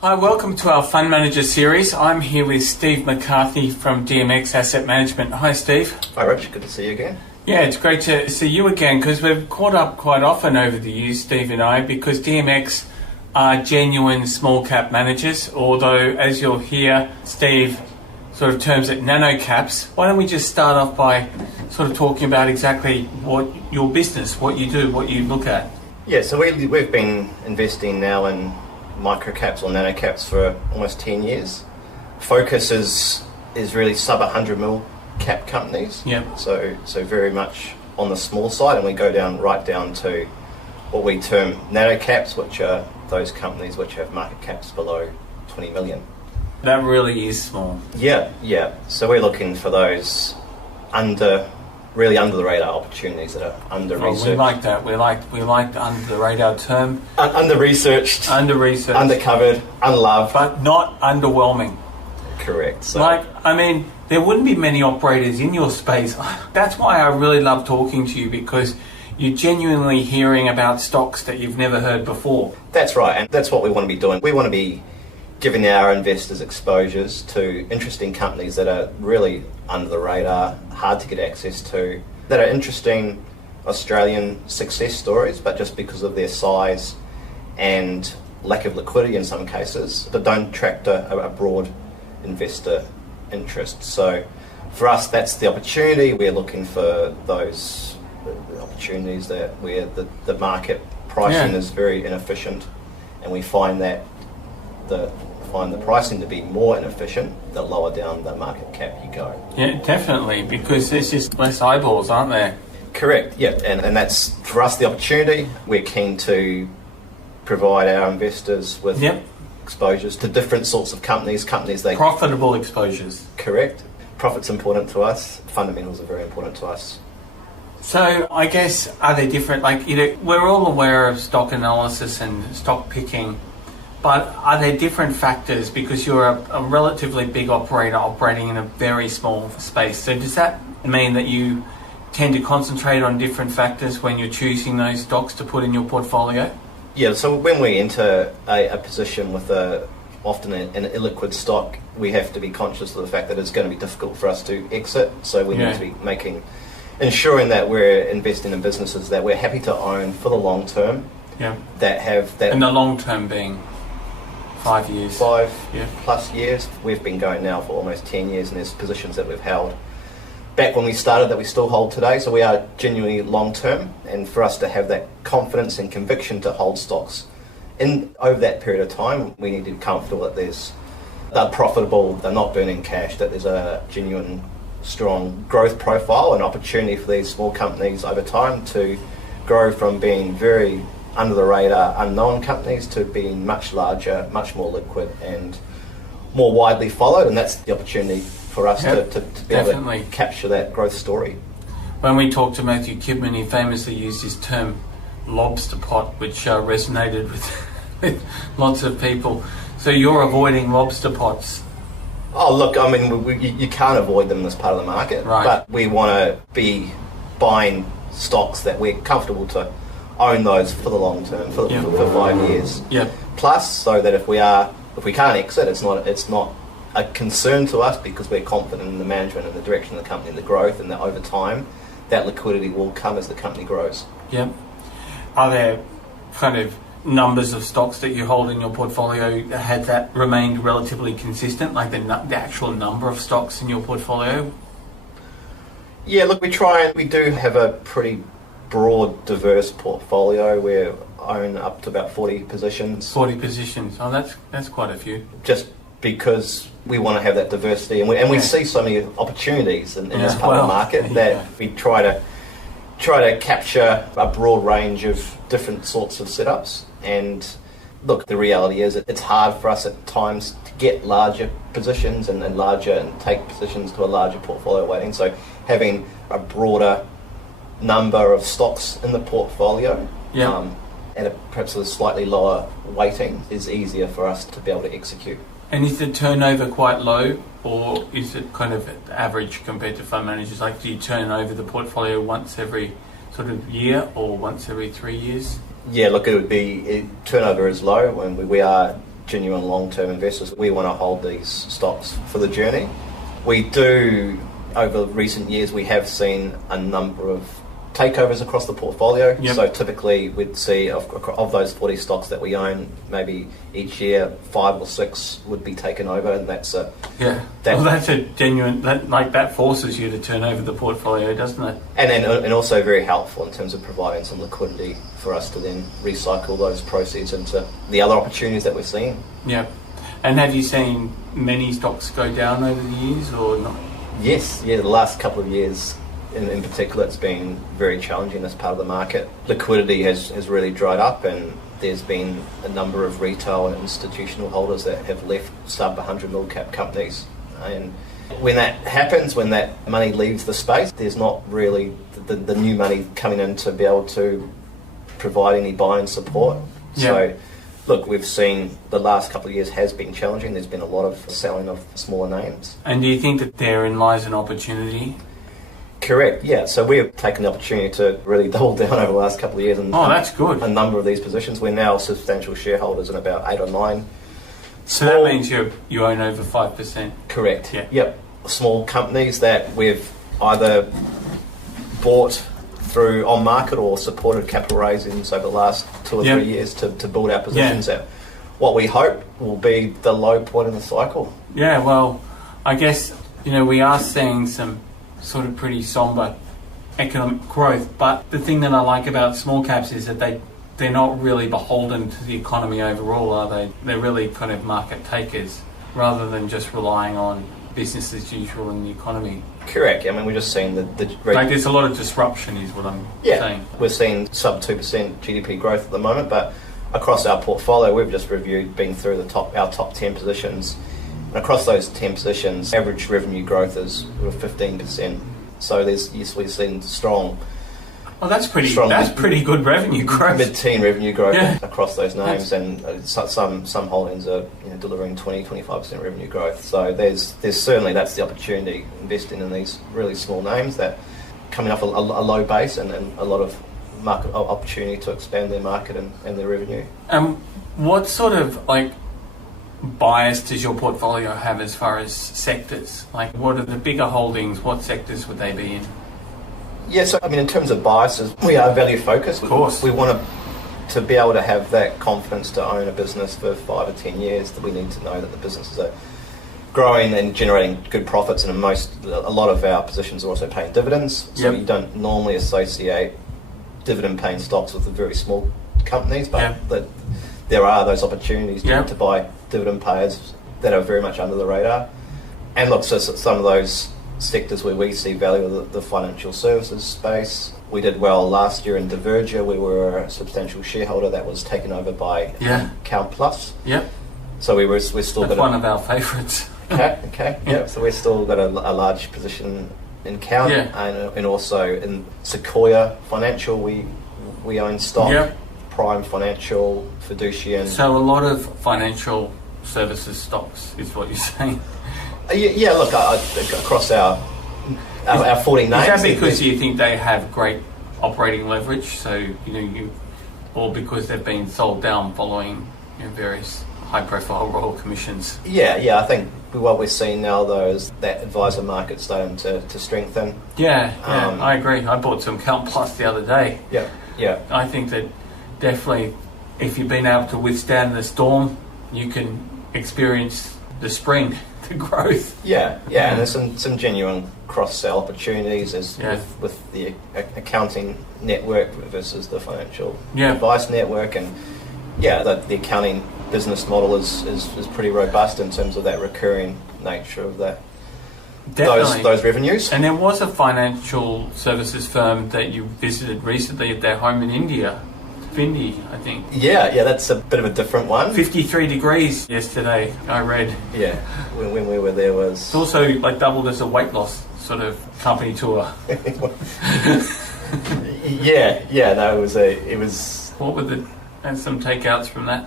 Hi, welcome to our Fund Manager series. I'm here with Steve McCarthy from DMX Asset Management. Hi, Steve. Hi, Rich. Good to see you again. Yeah, it's great to see you again because we've caught up quite often over the years, Steve and I, because DMX are genuine small cap managers, although as you'll hear, Steve sort of terms it nano caps. Why don't we just start off by sort of talking about exactly what your business, what you do, what you look at? Yeah, so we've been investing now in micro caps or nano caps for almost 10 years. Focus is really sub 100 mil cap companies. Yeah. So very much on the small side, and we go right down to what we term nano caps, which are those companies which have market caps below 20 million. That really is small. Yeah. So we're looking for those really under the radar opportunities that are under researched. We like that. We like the under the radar term. Under researched, undercovered, unloved, but not underwhelming. Correct. So, there wouldn't be many operators in your space. That's why I really love talking to you, because you're genuinely hearing about stocks that you've never heard before. That's right, and that's what we want to be doing. We want to be giving our investors exposures to interesting companies that are really under the radar, hard to get access to, that are interesting Australian success stories, but just because of their size and lack of liquidity in some cases, but don't attract a broad investor interest. So for us, that's the opportunity. We're looking for those opportunities where the market pricing is very inefficient, and we find that the pricing to be more inefficient, the lower down the market cap you go. Yeah, definitely, because there's just less eyeballs, aren't there? Correct, yeah, and that's, for us, the opportunity. We're keen to provide our investors with exposures to different sorts of companies profitable exposures. Correct. Profit's important to us. Fundamentals are very important to us. So I guess, are they different? We're all aware of stock analysis and stock picking, but are there different factors, because you're a relatively big operator operating in a very small space? So does that mean that you tend to concentrate on different factors when you're choosing those stocks to put in your portfolio? Yeah, so when we enter a position with often an illiquid stock, we have to be conscious of the fact that it's going to be difficult for us to exit. So we need to be ensuring that we're investing in businesses that we're happy to own for the long term. Yeah. That have that. And the long term being 5 years. 5 plus years. We've been going now for almost 10 years, and there's positions that we've held back when we started that we still hold today. So we are genuinely long term, and for us to have that confidence and conviction to hold stocks over that period of time, we need to be comfortable that they're profitable, they're not burning cash, that there's a genuine strong growth profile and opportunity for these small companies over time to grow from being very under the radar unknown companies to being much larger, much more liquid and more widely followed, and that's the opportunity for us to be able to capture that growth story. When we talked to Matthew Kidman, he famously used his term lobster pot, which resonated with lots of people. So you're avoiding lobster pots? Oh, look, I mean, you can't avoid them in this part of the market, right. But we want to be buying stocks that we're comfortable to own those for the long term, for 5 years. Yeah. Plus, so that if we can't exit, it's not a concern to us, because we're confident in the management and the direction of the company and the growth, and that over time that liquidity will come as the company grows. Yeah. Are there kind of numbers of stocks that you hold in your portfolio? Has that remained relatively consistent, like the actual number of stocks in your portfolio? Yeah, look, we do have a pretty broad, diverse portfolio. We own up to about 40 positions. 40 positions. Oh, that's quite a few. Just because we want to have that diversity, and we see so many opportunities in this part of the market that we try to capture a broad range of different sorts of setups. And look, the reality is it's hard for us at times to get larger positions and take positions to a larger portfolio weighting. So having a broader number of stocks in the portfolio and perhaps a slightly lower weighting is easier for us to be able to execute. And is the turnover quite low, or is it kind of average compared to fund managers? Like, do you turn over the portfolio once every sort of year or once every 3 years? Yeah, look, turnover is low, and we are genuine long-term investors. We want to hold these stocks for the journey. We do, over recent years, we have seen a number of takeovers across the portfolio. Yep. So typically we'd see of those 40 stocks that we own, maybe each year 5 or 6 would be taken over, and that's a that's a genuine that forces you to turn over the portfolio, doesn't it? And also very helpful in terms of providing some liquidity for us to then recycle those proceeds into the other opportunities that we're seeing. Yeah. And have you seen many stocks go down over the years or not? Yes, the last couple of years in particular, it's been very challenging in this part of the market. Liquidity has really dried up, and there's been a number of retail and institutional holders that have left sub 100 mil cap companies. And when that happens, when that money leaves the space, there's not really the new money coming in to be able to provide any buying support. Yeah. So, look, we've seen the last couple of years has been challenging. There's been a lot of selling of smaller names. And do you think that therein lies an opportunity? Correct, yeah. So we have taken the opportunity to really double down over the last couple of years. And that's good. A number of these positions. We're now substantial shareholders in about 8 or 9. So that means you own over 5%? Correct, yeah. Yep. Small companies that we've either bought through on market or supported capital raisings over the last 2 or 3 years to build our positions at what we hope will be the low point in the cycle. Yeah, well, I guess, we are seeing some sort of pretty somber economic growth, but the thing that I like about small caps is that they're not really beholden to the economy overall, are they? They're really kind of market takers rather than just relying on business as usual in the economy. Correct. I mean, we're just seeing there's a lot of disruption is what I'm saying. We're seeing sub 2% GDP growth at the moment, but across our portfolio, we've just reviewed, been through our top 10 positions. And across those 10 positions, average revenue growth is 15%. So we've seen strong. Well, that's pretty good revenue growth. Mid-teen revenue growth across those names, and some holdings are delivering 20-25% revenue growth. So there's certainly, that's the opportunity, investing in these really small names that coming off a low base and a lot of market opportunity to expand their market and their revenue. What sort of bias does your portfolio have as far as sectors? What are the bigger holdings? What sectors would they be in? Yeah, so in terms of biases, we are value focused. Of course. We want to be able to have that confidence to own a business for 5 or 10 years, that we need to know that the businesses are growing and generating good profits, and a lot of our positions are also paying dividends. So you don't normally associate dividend-paying stocks with the very small companies, but there are those opportunities to buy dividend payers that are very much under the radar. And look, so some of those sectors where we see value are the financial services space. We did well last year in Diverger. We were a substantial shareholder that was taken over by Count Plus. Yep. So we're still That's one of our favourites. Okay. Yeah. So we've still got a large position in Count, and also in Sequoia Financial. We own stock. Yep. Prime Financial, Fiducian. So a lot of financial services stocks is what you're saying. Yeah, look, across our 40 names. Is that because you think they have great operating leverage? So or because they've been sold down following various high-profile royal commissions? Yeah. I think what we're seeing now, though, is that advisor market starting to strengthen. Yeah, I agree. I bought some Count Plus the other day. Yeah. I think that definitely, if you've been able to withstand the storm, you can experience the spring, the growth. Yeah, and there's some genuine cross-sell opportunities with the accounting network versus the financial advice network, and the accounting business model is pretty robust in terms of that recurring nature of that. Those revenues. And there was a financial services firm that you visited recently at their home in India. Findi, I think. Yeah, that's a bit of a different one. 53 degrees yesterday, I read. Yeah, when we were there was... It's also doubled as a weight loss sort of company tour. It was... What were some takeouts from that?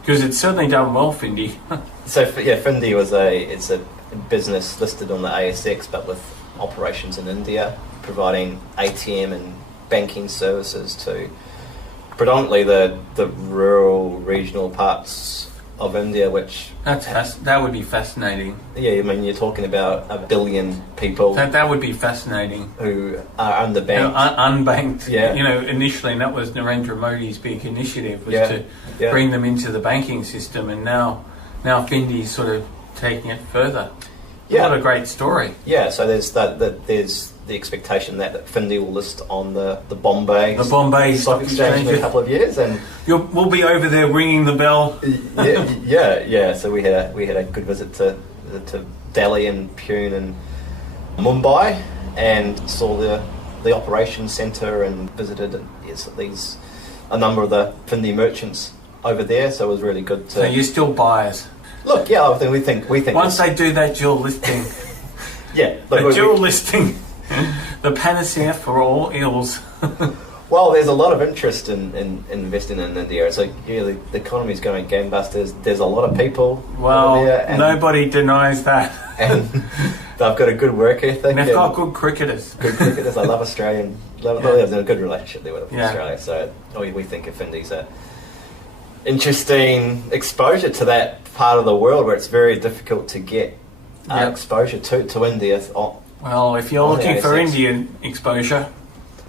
Because it's certainly done well, Findi. So, Findi it's a business listed on the ASX, but with operations in India, providing ATM and banking services to predominantly the rural, regional parts of India, which that would be fascinating. Yeah, I mean, you're talking about 1 billion people. That would be fascinating. Who are underbanked. Unbanked. Yeah. Initially, and that was Narendra Modi's big initiative, was to bring them into the banking system, and now Findi's sort of taking it further. Yeah. What a great story. Yeah, so there's there's the expectation that Findi will list on the Bombay Stock Exchange in a couple of years, and we'll be over there ringing the bell. yeah. So we had a good visit to Delhi and Pune and Mumbai, and saw the operations centre and visited a number of the Findi merchants over there. So it was really good to. So you're still buyers. Look, yeah, I think we think once they do that dual listing. Yeah, the dual listing. The panacea for all ills. Well, there's a lot of interest in investing in India. So the economy's going gangbusters. There's a lot of people over there. And nobody denies that. And they've got a good work ethic. And they've got good cricketers. I love Australian. There's a good relationship there with Australia. So we think of India's a interesting exposure to that part of the world where it's very difficult to get exposure to India. Well, if you're looking for Indian exposure,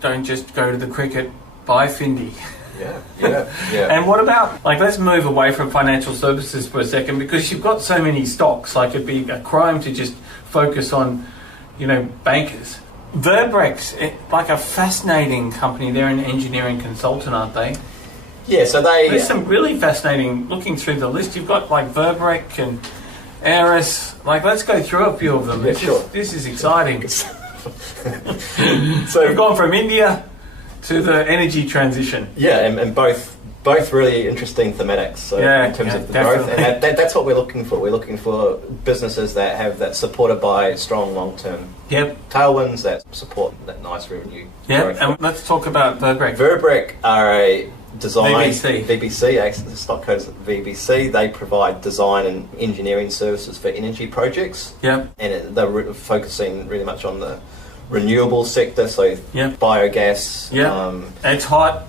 don't just go to the cricket, buy Findi. Yeah. And what about, let's move away from financial services for a second, because you've got so many stocks, it'd be a crime to just focus on, bankers. Verbrec's a fascinating company. They're an engineering consultant, aren't they? Yeah, so there's some really fascinating, looking through the list, you've got Verbrec and Aris. Let's go through a few of them. Yeah, sure. This is exciting. So we've gone from India to the energy transition. Yeah, and both really interesting thematics. So in terms of the growth, and that's what we're looking for. We're looking for businesses that have that supported by strong long-term tailwinds that support that nice revenue growth. And let's talk about Verbrec. Verbrec are a design VBC. The stock code is VBC. They provide design and engineering services for energy projects. And they're focusing really much on the renewable sector, so biogas. It's hot.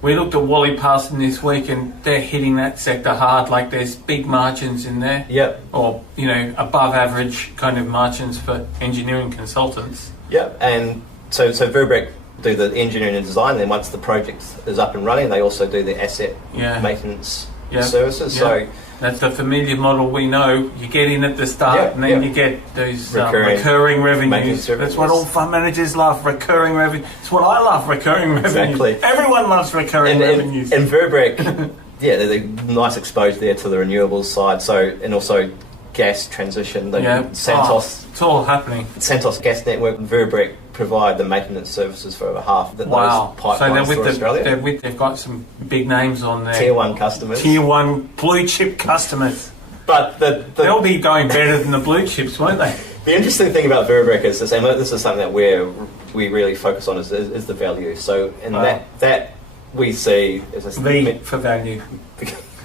We looked at Wally Parson this week, and they're hitting that sector hard. There's big margins in there. Or above average kind of margins for engineering consultants. And so Verbrec do the engineering and design, and then once the project is up and running, they also do the asset maintenance services. So that's the familiar model we know. You get in at the start, and then you get those recurring revenues. That's what all fund managers love, recurring revenue. It's what I love, recurring revenue. Exactly. Everyone loves recurring revenues. And Verbrec, there's a nice exposure there to the renewables side. So, and also gas transition. Santos. It's all happening. Santos Gas Network and Verbrec provide the maintenance services for over half those pipelines for Australia. They've got some big names on there. Tier 1 customers. Tier 1 blue chip customers. But they'll be going better than the blue chips, won't they? The interesting thing about Verbrec is this, and this is something that we really focus on, is the value. So in that we see as a V for value.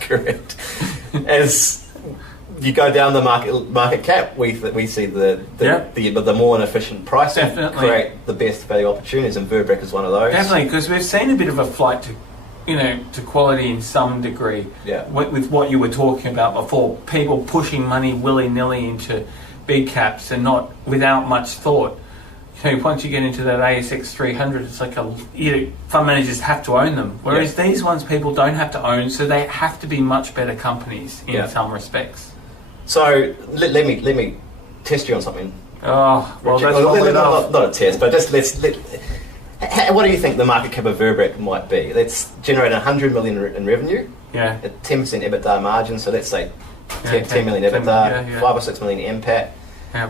Correct. As you go down the market cap, we see the more inefficient pricing create the best value opportunities, and Verbrec is one of those. Definitely, because we've seen a bit of a flight to quality in some degree. With what you were talking about before, people pushing money willy-nilly into big caps and not without much thought. Once you get into that ASX 300, it's fund managers have to own them. Whereas these ones people don't have to own, so they have to be much better companies in some respects. So let me test you on something. Oh, well, Richard. Not a test, but just what do you think the market cap of Verbrec might be? Let's generate 100 million in revenue. A 10% EBITDA margin. So let's say 10 million EBITDA, 5 or 6 million NPAT.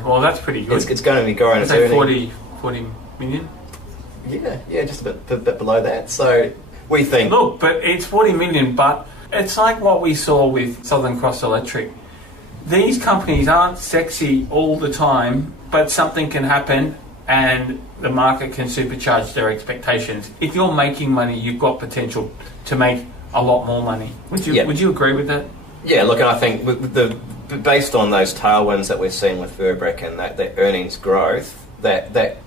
Well, that's pretty good. It's going to be growing. I'd say 40 million. Yeah, just a bit below that. So we think. Look, but it's 40 million, but it's like what we saw with Southern Cross Electric. These companies aren't sexy all the time, but something can happen and the market can supercharge their expectations. If you're making money, you've got potential to make a lot more money. Would you agree with that? Yeah, look, I think based on those tailwinds that we're seeing with Verbrec and that earnings growth, that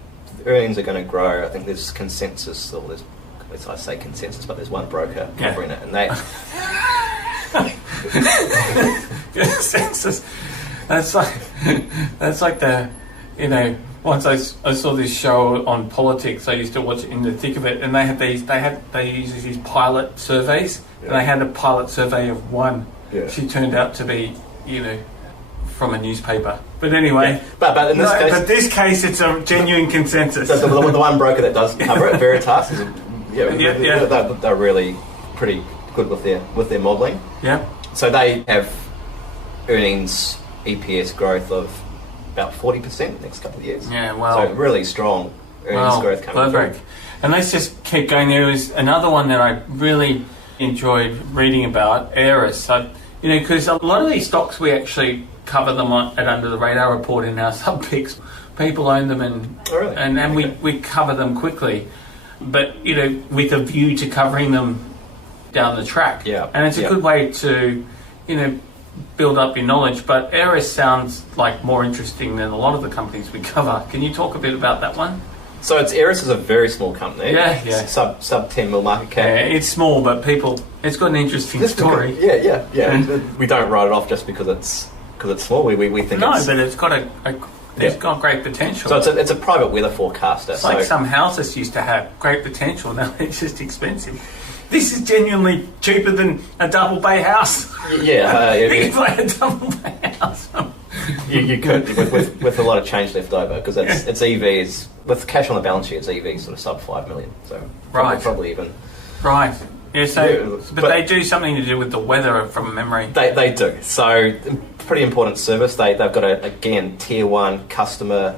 earnings are going to grow. I think there's consensus, I say consensus, but there's one broker covering it, and Consensus. That's like the, once I saw this show on politics. I used to watch it in the thick of it, and they use these pilot surveys, and they had a pilot survey of one. Yeah. She turned out to be, from a newspaper. But anyway, but in this case, it's a genuine consensus. The one broker that does cover it, Veritas, they're really pretty good with their modelling. Yeah. So they have earnings EPS growth of about 40% next couple of years. Yeah, well. So really strong earnings growth coming through. And let's just keep going. There was another one that I really enjoyed reading about, Aeris. Because a lot of these stocks we actually cover them at Under the Radar report in our sub-picks. People own them and we cover them quickly. But, with a view to covering them down the track. Yeah. And it's a good way to, build up your knowledge. But Aeris sounds like more interesting than a lot of the companies we cover. Can you talk a bit about that one? So Aeris is a very small company. Yeah. It's sub 10 mil market cap. Yeah, it's small, but it's got an interesting story. We don't write it off just because it's small. We think but it's got great potential. So it's a private weather forecaster. It's like some houses used to have great potential. Now it's just expensive. This is genuinely cheaper than a double bay house. Yeah, you can buy a double bay house. You could with a lot of change left over because it's EVs with cash on the balance sheet. It's EVs sort of sub 5 million. So probably even right. Yeah. So, but they do something to do with the weather from memory. They do. So pretty important service. They've got a tier one customer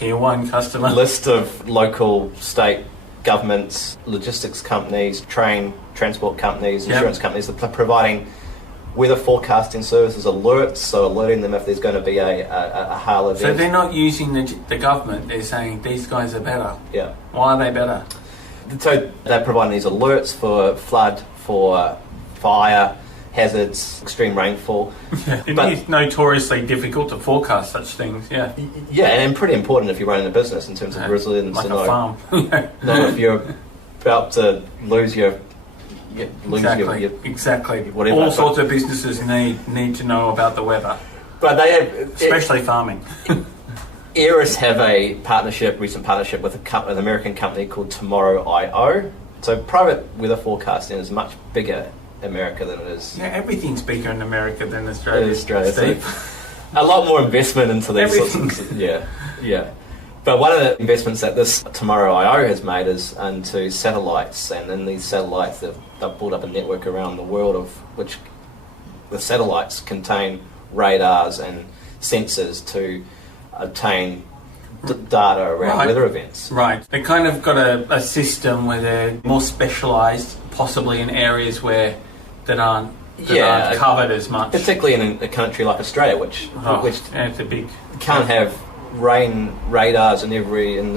list of local, state governments, logistics companies, transport companies, insurance companies that are providing weather forecasting services, alerts, so alerting them if there's going to be a hail event. So they're not using the government, they're saying these guys are better. Yeah. Why are they better? So they're providing these alerts for flood, for fire, hazards, extreme rainfall. Yeah, it's notoriously difficult to forecast such things, yeah. Yeah, and pretty important if you're running a business in terms of resilience. Like a farm. Not if you're about to lose your Exactly. Whatever. All sorts of businesses need to know about the weather. But they have... Especially farming. Aeris have a recent partnership with an American company called Tomorrow.io. So private weather forecasting is much bigger in America than it is... Yeah, everything's bigger in America than Australia. Steve. So a lot more investment into these sorts of... Yeah. But one of the investments that this Tomorrow.io has made is into satellites, and in these satellites they've built up a network around the world of which the satellites contain radars and sensors to obtain data around weather events. Right. They kind of got a system where they're more specialised, possibly in areas that aren't covered as much. Particularly in a country like Australia, which it's a big... Can't have rain radars in the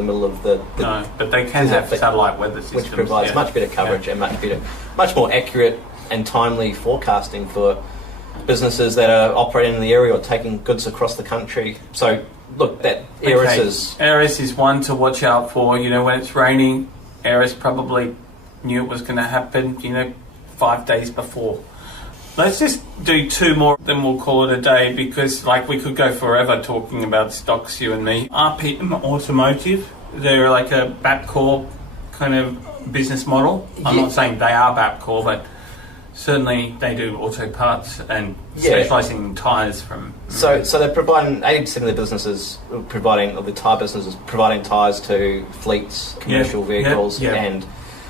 middle of the no, but they can have satellite weather systems, which provides much better coverage and much more accurate and timely forecasting for businesses that are operating in the area or taking goods across the country. So look, that Aeris is one to watch out for. When it's raining, Aeris probably knew it was going to happen 5 days before. Let's just do two more, then we'll call it a day, because we could go forever talking about stocks, you and me. RPM Automotive, they're like a Bapcor kind of business model. I'm not saying they are Bapcor, but certainly they do auto parts and specialising in tyres from... So they're providing, 80% of their businesses, the tyre businesses, providing tyres to fleets, commercial vehicles and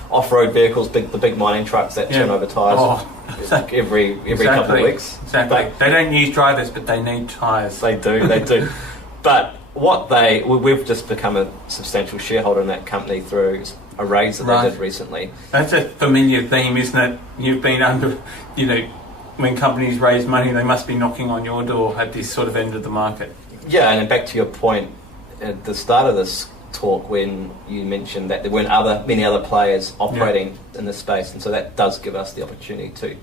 off-road vehicles, the big mining trucks that turn over tyres. Every couple of weeks. Exactly. They don't use drivers, but they need tyres. They do. But we've just become a substantial shareholder in that company through a raise that they did recently. That's a familiar theme, isn't it? You've been under, when companies raise money, they must be knocking on your door at this sort of end of the market. Yeah, and back to your point at the start of this talk when you mentioned that there weren't many other players operating in this space, and so that does give us the opportunity to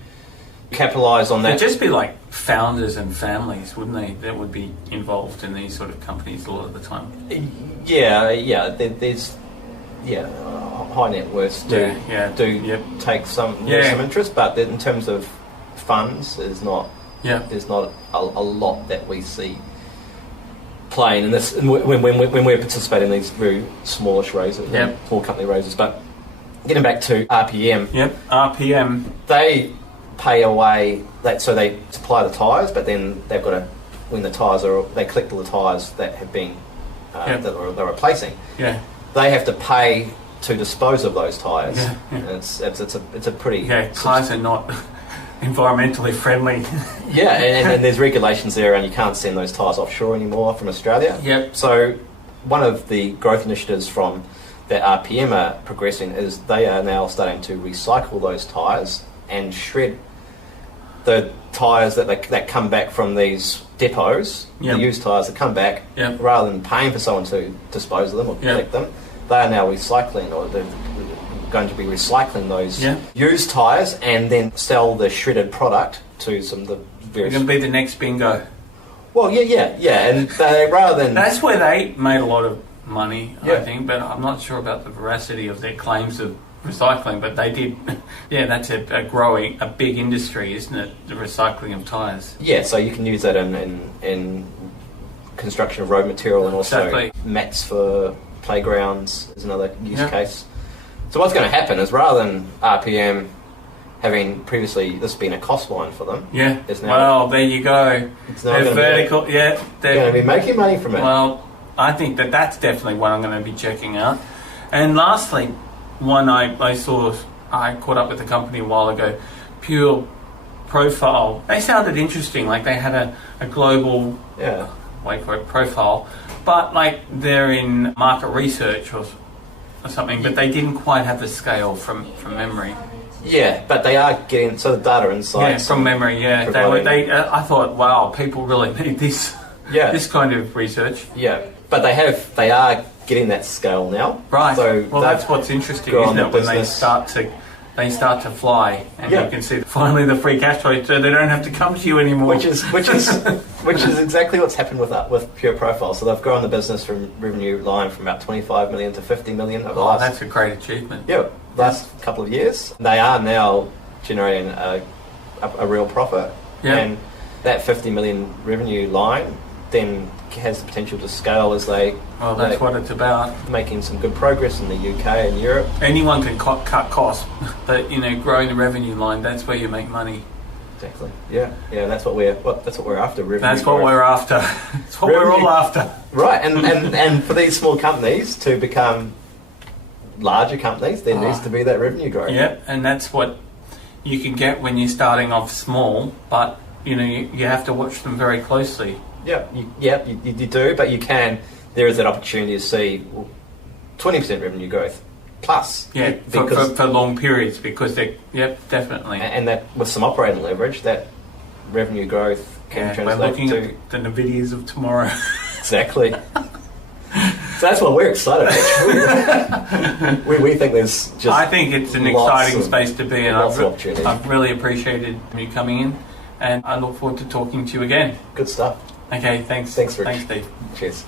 capitalise on that. It'd just be like founders and families, wouldn't they, that would be involved in these sort of companies a lot of the time? There's high net worths do take some interest, but in terms of funds is not. Yeah. There's not a lot that we see playing in this when we're participating in these very smallish raises, small company raises. But getting back to RPM. Yep. RPM. They pay away so they supply the tyres, but then they've got to, when the tyres they collect all the tyres that have been that they're replacing. Yeah. They have to pay to dispose of those tyres. Yeah. And it's a pretty tyres are not environmentally friendly. Yeah, and there's regulations there, and you can't send those tyres offshore anymore from Australia. Yep. So one of the growth initiatives from that RPM are progressing is they are now starting to recycle those tyres and shred the tyres that come back from these depots, the used tyres that come back, rather than paying for someone to dispose of them or collect them. They are now recycling, or they're going to be recycling those used tyres and then sell the shredded product to some of the various... It's going to be the next bingo. Well, yeah, and they, rather than... That's where they made a lot of money, I think, but I'm not sure about the veracity of their claims of recycling, but they did. Yeah, that's a big industry, isn't it? The recycling of tyres. Yeah, so you can use that in construction of road material, and also mats for playgrounds is another use case. So what's going to happen is, rather than RPM having previously this been a cost line for them, is now, well, there you go. They're vertical. They're going to be making money from it. Well, I think that's definitely one I'm going to be checking out. And lastly, one I saw, I caught up with the company a while ago, Pureprofile. They sounded interesting, like they had a global, wait for it, profile, but like they're in market research or something, but they didn't quite have the scale from memory. Yeah, but they are getting, so the data insights. Yeah, from memory, They I thought, wow, people really need this. This kind of research. Yeah, but they are getting that scale now. Right. So well, that's what's interesting, isn't it? When they start to fly, and you can see finally the free cash flow, so they don't have to come to you anymore. Which is exactly what's happened with Pureprofile. So they've grown the business from revenue line from about 25 million to 50 million over the last. That's a great achievement. Yeah, last couple of years. They are now generating a real profit, and that 50 million revenue line then has the potential to scale as they... Well, that's what it's about. Making some good progress in the UK and Europe. Anyone can cut costs, but growing the revenue line, that's where you make money. Exactly. Yeah. That's what we're after. Revenue that's what we're after. That's what we're all after. Right, and for these small companies to become larger companies, there needs to be that revenue growth. Yeah, and that's what you can get when you're starting off small, but you have to watch them very closely. You do, but you can. There is that opportunity to see 20% revenue growth plus. Yeah, for long periods, because they. Yep, definitely. And that with some operating leverage, that revenue growth can translate we're looking to at the Nvidias of tomorrow. Exactly. So that's what we're excited about. we think there's just. I think it's an exciting space to be in. I've really appreciated you coming in, and I look forward to talking to you again. Good stuff. Okay, thanks. Thanks, Rich. Thanks, Steve. Cheers.